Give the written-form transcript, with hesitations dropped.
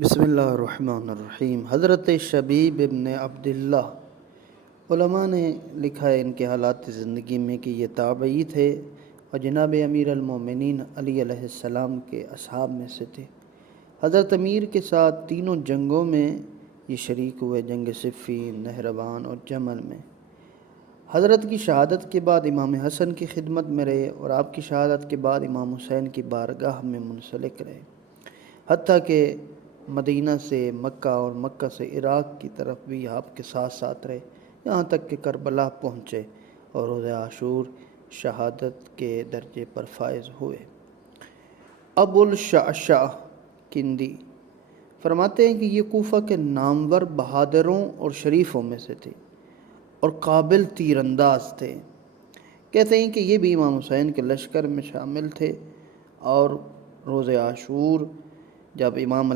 بسم اللہ الرحمن الرحیم۔ حضرت شبیب ابن عبداللہ، علماء نے لکھا ہے ان کے حالات زندگی میں کہ یہ تابعی تھے اور جناب امیر المومنین علی علیہ السلام کے اصحاب میں سے تھے۔ حضرت امیر کے ساتھ تینوں جنگوں میں یہ شریک ہوئے، جنگ صفین، نہروان اور جمل میں۔ حضرت کی شہادت کے بعد امام حسن کی خدمت میں رہے اور آپ کی شہادت کے بعد امام حسین کی بارگاہ میں منسلک رہے، حتیٰ کہ مدینہ سے مکہ اور مکہ سے عراق کی طرف بھی آپ کے ساتھ ساتھ رہے، یہاں تک کہ کربلا پہنچے اور روز عاشور شہادت کے درجے پر فائز ہوئے۔ ابو الشعشع کندی فرماتے ہیں کہ یہ کوفہ کے نامور بہادروں اور شریفوں میں سے تھے اور قابل تیر انداز تھے۔ کہتے ہیں کہ یہ بھی امام حسین کے لشکر میں شامل تھے، اور روز عاشور جب امام